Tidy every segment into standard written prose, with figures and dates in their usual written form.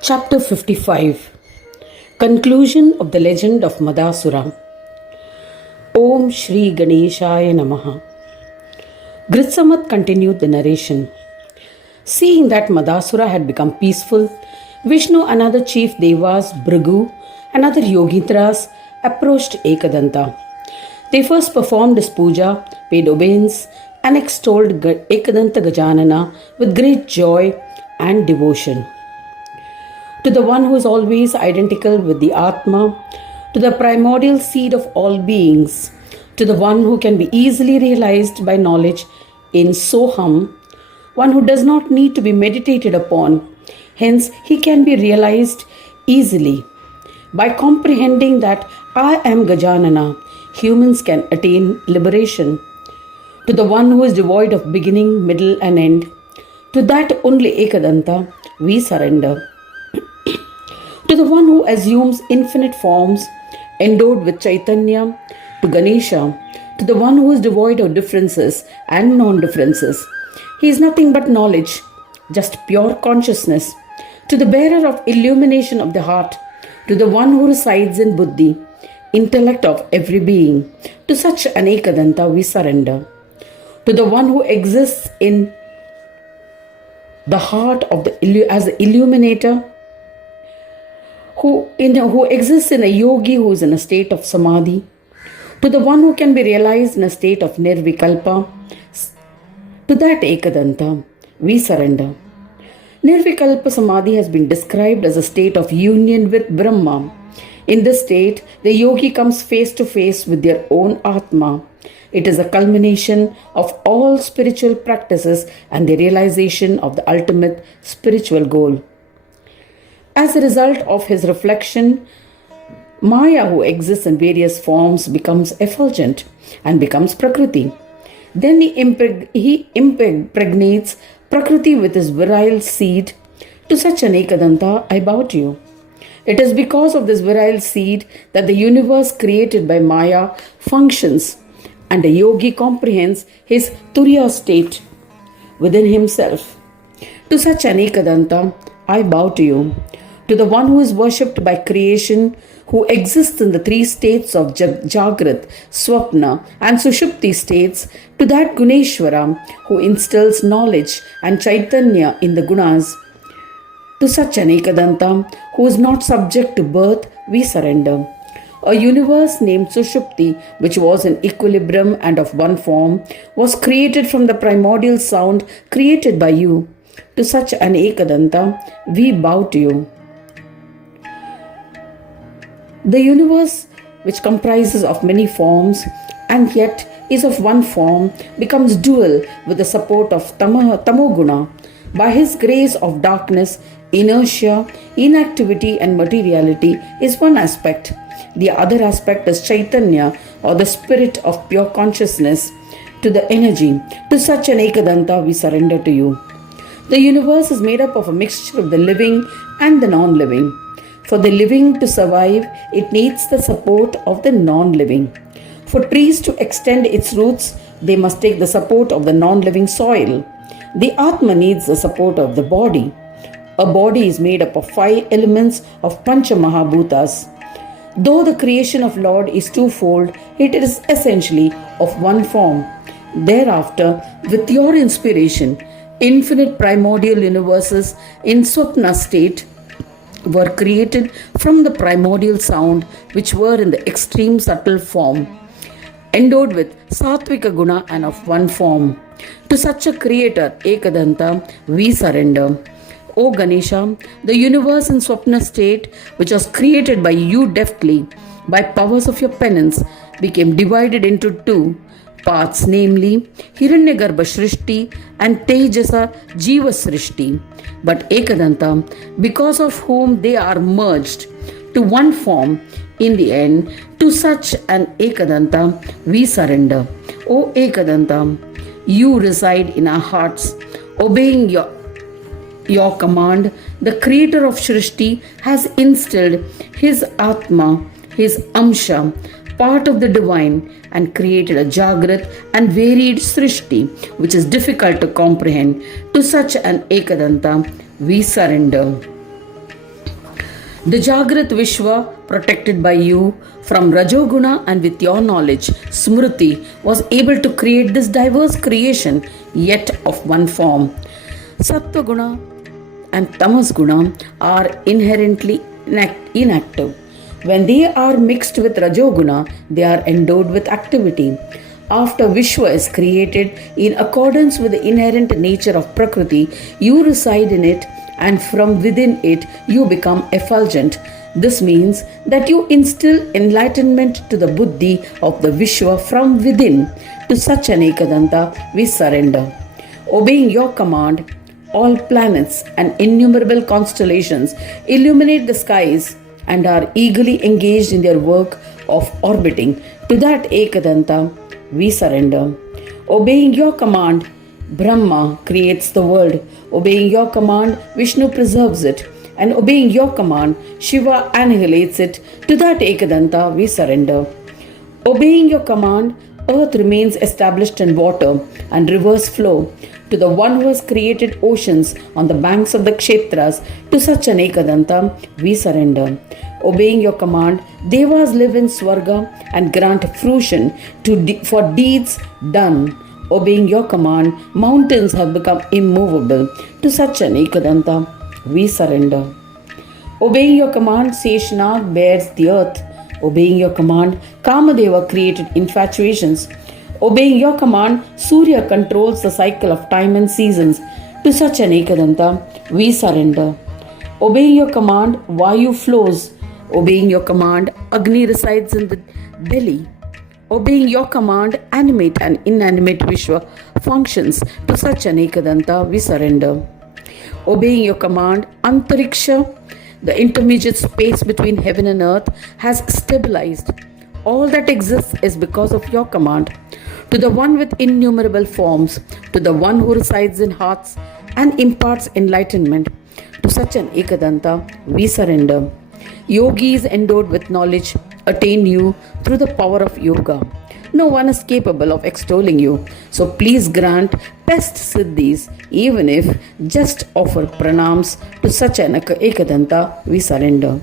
Chapter 55. Conclusion of the legend of Madhasura. Om Shri Ganeshaya Namaha. Gritsamat continued the narration. Seeing that Madhasura had become peaceful, Vishnu and other chief devas, Bhrigu and other yogintras approached Ekadanta. They first performed his puja, paid obeisance and extolled Ekadanta Gajanana with great joy and devotion. To the one who is always identical with the Atma, to the primordial seed of all beings, to the one who can be easily realized by knowledge in Soham, one who does not need to be meditated upon, hence he can be realized easily. By comprehending that I am Gajanana, humans can attain liberation. To the one who is devoid of beginning, middle and end, to that only Ekadanta we surrender. To the one who assumes infinite forms, endowed with Chaitanya, to Ganesha, to the one who is devoid of differences and non-differences. He is nothing but knowledge, just pure consciousness. To the bearer of illumination of the heart, to the one who resides in Buddhi, intellect of every being, to such an Ekadanta we surrender. To the one who exists in the heart of as the illuminator, who exists in a yogi who is in a state of samadhi, to the one who can be realized in a state of nirvikalpa, to that Ekadanta we surrender. Nirvikalpa samadhi has been described as a state of union with Brahma. In this state, the yogi comes face to face with their own Atma. It is a culmination of all spiritual practices and the realization of the ultimate spiritual goal. As a result of his reflection, Maya, who exists in various forms, becomes effulgent and becomes Prakriti. Then he impregnates Prakriti with his virile seed. To such an Ekadanta I bow to you. It is because of this virile seed that the universe created by Maya functions, and a yogi comprehends his Turiya state within himself. To such an Ekadanta I bow to you. To the one who is worshipped by creation, who exists in the three states of Jagrat, Swapna and Sushupti states, to that Guneshwara who instills knowledge and Chaitanya in the gunas, to such an Ekadanta who is not subject to birth, we surrender. A universe named Sushupti, which was in equilibrium and of one form, was created from the primordial sound created by you. To such an Ekadanta, we bow to you. The universe, which comprises of many forms and yet is of one form, becomes dual with the support of Tamoguna. By his grace of darkness, inertia, inactivity and materiality is one aspect. The other aspect is Chaitanya, or the spirit of pure consciousness, to the energy. To such an Ekadanta we surrender to you. The universe is made up of a mixture of the living and the non-living. For the living to survive, it needs the support of the non-living. For trees to extend its roots, they must take the support of the non-living soil. The Atma needs the support of the body. A body is made up of 5 elements of Pancha Mahabhutas. Though the creation of Lord is twofold, it is essentially of one form. Thereafter, with your inspiration, infinite primordial universes in Swapna state were created from the primordial sound, which were in the extreme subtle form, endowed with Sattvika Guna and of one form. To such a creator, Ekadanta, we surrender. O Ganesha, the universe in Swapna state, which was created by you deftly, by powers of your penance, became divided into 2 parts, namely Hiranyagarbha Srishti and Tejasa Jiva Srishti. But Ekadanta, because of whom they are merged to one form in the end, to such an Ekadanta we surrender. O Ekadanta, you reside in our hearts. Obeying your command, the creator of Srishti has instilled his Atma, his Amsha, part of the divine, and created a Jagrat and varied Srishti, which is difficult to comprehend. To such an Ekadanta we surrender. The Jagrat Vishwa, protected by you from Rajoguna and with your knowledge, Smriti, was able to create this diverse creation, yet of one form. Sattva Guna and Tamas Guna are inherently inactive. When they are mixed with Rajoguna, they are endowed with activity. After Vishwa is created in accordance with the inherent nature of Prakriti, you reside in it, and from within it you become effulgent. This means that you instill enlightenment to the buddhi of the Vishwa from within. To such an Ekadanta we surrender. Obeying your command, all planets and innumerable constellations illuminate the skies and are eagerly engaged in their work of orbiting. To that Ekadanta we surrender. Obeying your command, Brahma creates the world. Obeying your command, Vishnu preserves it. And obeying your command, Shiva annihilates it. To that Ekadanta we surrender. Obeying your command, earth remains established in water and rivers flow. To the one who has created oceans on the banks of the Kshetras, to such an Ekadanta we surrender. Obeying your command, Devas live in Swarga and grant fruition for deeds done. Obeying your command, mountains have become immovable. To such an Ekadanta we surrender. Obeying your command, Seshanag bears the earth. Obeying your command, Kamadeva created infatuations. Obeying your command, Surya controls the cycle of time and seasons. To such an Ekadanta we surrender. Obeying your command, Vayu flows. Obeying your command, Agni resides in the belly. Obeying your command, animate and inanimate Vishwa functions. To such an Ekadanta we surrender. Obeying your command, Antariksha, the intermediate space between heaven and earth, has stabilized. All that exists is because of your command. To the one with innumerable forms, to the one who resides in hearts and imparts enlightenment, to such an Ekadanta we surrender. Yogis endowed with knowledge attain you through the power of yoga. No one is capable of extolling you. So please grant best siddhis, even if just offer pranams. To such an Ekadanta we surrender.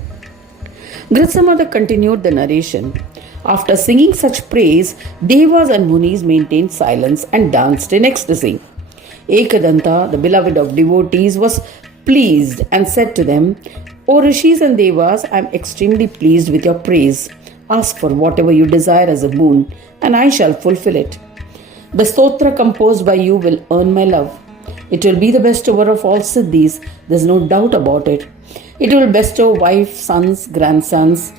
Gritsamada continued the narration. After singing such praise, Devas and Munis maintained silence and danced in ecstasy. Ekadanta, the beloved of devotees, was pleased and said to them, O Rishis and Devas, I am extremely pleased with your praise. Ask for whatever you desire as a boon, and I shall fulfill it. The stotra composed by you will earn my love. It will be the bestower of all siddhis, there is no doubt about it. It will bestow wife, sons, grandsons,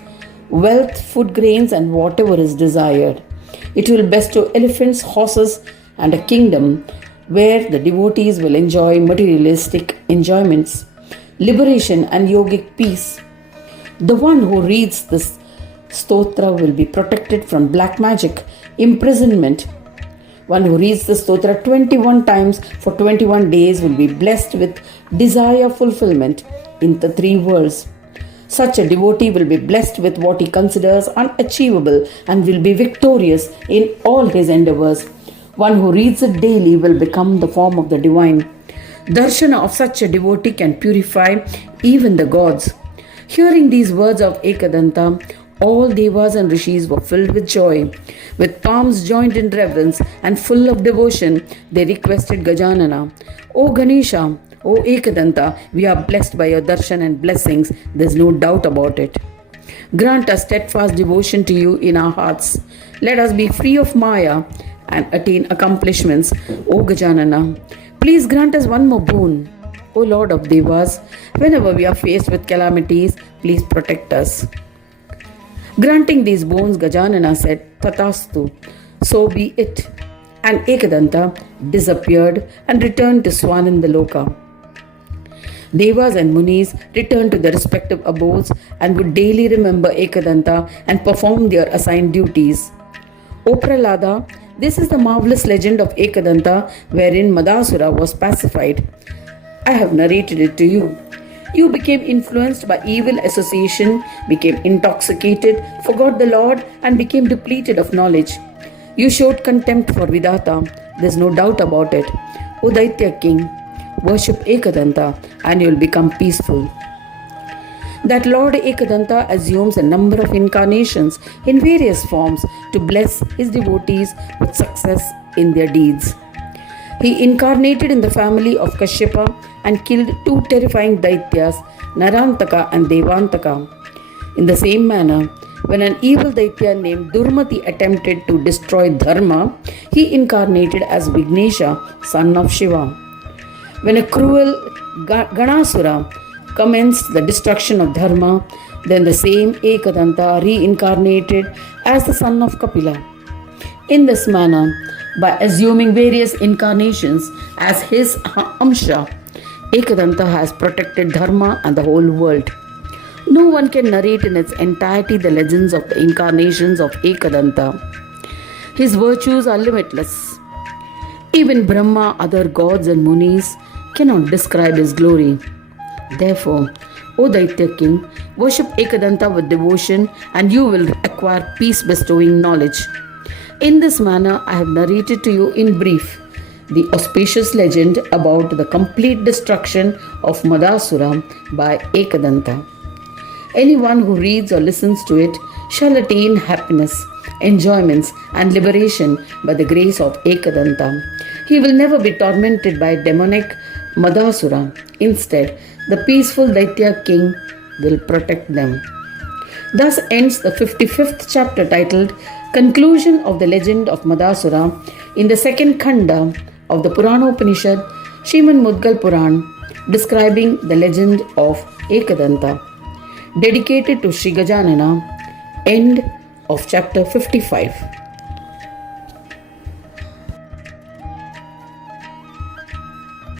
wealth, food grains, and whatever is desired. It will bestow elephants, horses, and a kingdom where the devotees will enjoy materialistic enjoyments, liberation, and yogic peace. The one who reads this stotra will be protected from black magic, imprisonment. One who reads the stotra 21 times for 21 days will be blessed with desire fulfillment in the three worlds. Such a devotee will be blessed with what he considers unachievable and will be victorious in all his endeavors. One who reads it daily will become the form of the divine. Darshana of such a devotee can purify even the gods. Hearing these words of Ekadanta, all devas and rishis were filled with joy. With palms joined in reverence and full of devotion, they requested Gajanana, O Ganesha, O Ekadanta, we are blessed by your darshan and blessings, there is no doubt about it. Grant us steadfast devotion to you in our hearts. Let us be free of Maya and attain accomplishments, O Gajanana. Please grant us one more boon. O Lord of Devas, whenever we are faced with calamities, please protect us. Granting these boons, Gajanana said, Tatastu, so be it. And Ekadanta disappeared and returned to Swanandaloka. Devas and Munis returned to their respective abodes and would daily remember Ekadanta and perform their assigned duties. O Prahlada, this is the marvelous legend of Ekadanta wherein Madhasura was pacified. I have narrated it to you. You became influenced by evil association, became intoxicated, forgot the Lord, and became depleted of knowledge. You showed contempt for Vidata. There is no doubt about it. O Daitya king, worship Ekadanta and you will become peaceful. that Lord Ekadanta assumes a number of incarnations in various forms to bless his devotees with success in their deeds. He incarnated in the family of Kashyapa and killed two terrifying Daityas, Narantaka and Devantaka. In the same manner, when an evil Daitya named Durmati attempted to destroy Dharma, he incarnated as Vignesha, son of Shiva. When a cruel Ganasura commenced the destruction of Dharma, then the same Ekadanta reincarnated as the son of Kapila. In this manner, by assuming various incarnations as his Amsha, Ekadanta has protected Dharma and the whole world. No one can narrate in its entirety the legends of the incarnations of Ekadanta. His virtues are limitless. Even Brahma, other gods and munis cannot describe his glory. Therefore, O Daitya king, worship Ekadanta with devotion and you will acquire peace-bestowing knowledge. In this manner, I have narrated to you in brief the auspicious legend about the complete destruction of Madhasura by Ekadanta. Anyone who reads or listens to it shall attain happiness, enjoyments, and liberation by the grace of Ekadanta. He will never be tormented by demonic Madhasura. Instead, the peaceful Daitya king will protect them. Thus ends the 55th chapter titled Conclusion of the Legend of Madhasura in the second Khanda of the Purana Upanishad, Srimad Mudgal Purana, describing the legend of Ekadanta. Dedicated to Sri Gajanana. End of chapter 55.